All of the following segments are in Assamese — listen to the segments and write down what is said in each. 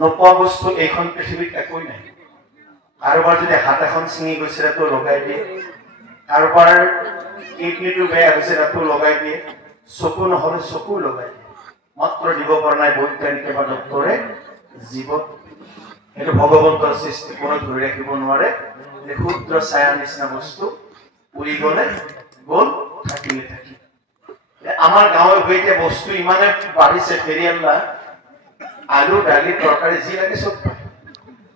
নোপোৱা বস্তু এইখন পৃথিৱীত একোই নাই কাৰোবাৰ যদি হাত এখন ছিঙি গৈছে তো লগাই দিয়ে কাৰোবাৰ কিডনীটো বেয়া হৈছে তাতো লগাই দিয়ে চকু নহলে চকু লগাই দিয়ে মাত্ৰ দিব পৰা নাই বৈজ্ঞানিক বা ডক্টৰে জীৱত এইটো ভগৱন্তৰ সৃষ্টি কোনো ধৰি ৰাখিব নোৱাৰে ক্ষুদ্ৰ ছায়াৰ নিচিনা বস্তু উৰি গলে গল থাকিলে থাকি আমাৰ গাঁৱৰ গৈতে বস্তু ইমানে বাঢ়িছে ফেৰিয়াল্লা আলু দালি তৰকাৰী যি লাগে চব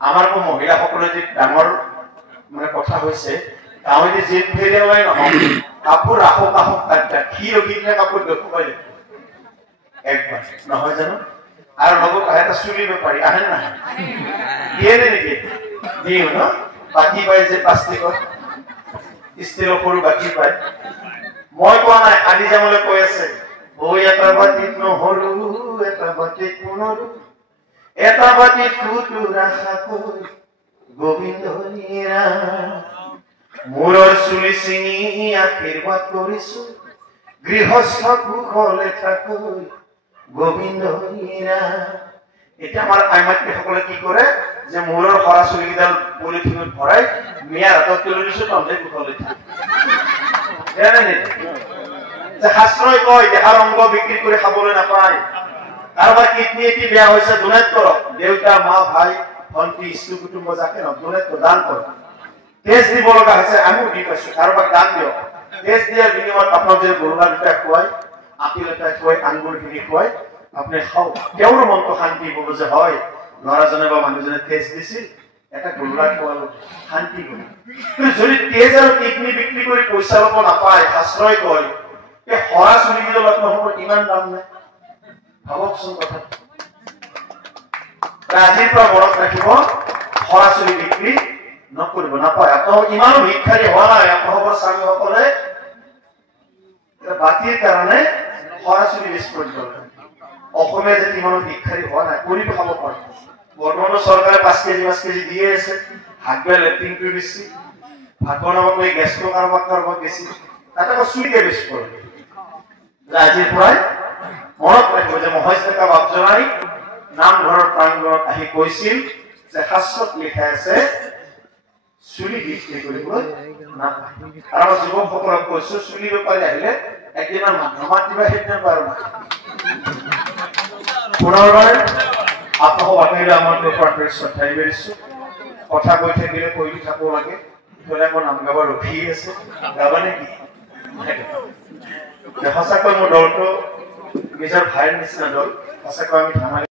আমাৰ মহিলাসকলে যে ডাঙৰ মানে কথা হৈছে গাঁৱতে যি ফেৰিয়াল্লাই নহয় কাপোৰ ৰাখক আহক তাত কি ৰখিলে কাপোৰ দেখুৱাই একবাৰ নহয় জানো আৰু লগত এটা চুলি বেপাৰী আহে নাহে দিয়ে নেকি দিও ন বাকি পাই যে প্লাষ্টিকৰ ষ্টিলৰ সৰু বাকি পায় মই কোৱা নাই আদি যামলৈ কৈ আছে বৈ এটা বাতিত নহৰু এটা বাতিত পুনৰু এটা বাতিত খুতুৰা খাকৈ গোবিন্দ নীৰা মূৰৰ চুলি ছিঙি আশীৰ্বাদ কৰিছো গৃহস্থ কুশলে থাকৈ গোবিন্দ নীৰা এটা আমাৰ আইমাতৃসকলে কি কৰে যে মূৰৰ সৰা চুলিকেইডাল পলিথিনত ভৰাই মিয়াৰ হাতত তুলি দিছো তহঁতে কুশলে থাক শাস্ত্ৰই কয় দেহাৰ অংগ বিক্ৰী কৰি খাবলৈ নাপায় কাৰোবাৰ কিডনী এটি বেয়া হৈছে ডোনেট কৰক দেউতা মা ভাই ভণ্টি ইষ্টু কুটুম্ব যাকে ডোনেট দান কৰক তেজ দিব লগা হৈছে আমিও দি পাইছো কাৰোবাক দান দিয়ক তেজ দিয়াৰ বিনিময়ত আপোনাৰ যদি গৰুলা দুটা খুৱাই আপেল এটা খুৱাই আঙুৰখিনি খুৱাই আপুনি খাওক তেওঁৰ মনটো শান্তি পাব যে হয় ল'ৰাজনে বা মানুহজনে তেজ দিছিল এটা গৰুলা খোৱালো শান্তি গ'ল কিন্তু যদি তেজ আৰু কিডনী বিক্ৰী কৰি পইচা ল'ব নাপায় শাস্ত্ৰই কয় এই সৰা চুলিকেইডালত নহ'ব ইমান দাম নাই ভাবকচোন কথা আজিৰ পৰা মনত ৰাখিব সৰা চুলি বিক্ৰী নকৰিব নাপায় আপোনালোক ইমানো ভিক্ষাৰী হোৱা নাই আপোনালোকৰ স্বামীসকলে বাতিৰ কাৰণে সৰা চুলি বেছি কৰিব অসমীয়া জাতি ইমানো ভিক্ষাৰী হোৱা নাই কৰি খাব পাৰে বৰ্তমানৰ চৰকাৰে 5 কেজি দিয়ে আছে হাগবে লেট্ৰিনটো বেছি ভাত বনাবলৈ গেছটো কাৰোবাক বেছি তাতে আকৌ চুলিকে বেছি কৰে আজিৰ পৰাই মনত ৰাখিব যে মহেশলেখা বাপজনাই নামঘৰৰ প্ৰাংগণত আহি কৈছিল যে শাস্ত্ৰত লিখা আছে চুলি বিক্ৰী কৰিবলৈ নাপায় আৰু আমাৰ যুৱকসকলক কৈছো চুলি বেপাৰী আহিলে একদিনৰ মাতিবা সেইদিনা বাৰু পুনৰবাৰ আপোনাক বাতৰিলৈ আমাৰ শ্ৰদ্ধাই বেৰিছো কথা কৈ থাকিলে কৈ থাকো লাগে ইফালে আকৌ নাম গাব ৰখি আছে গাবা নেকি সঁচাকৈ মোৰ দলটো নিজৰ ভাইৰ নিচিনা দল সঁচাকৈ আমি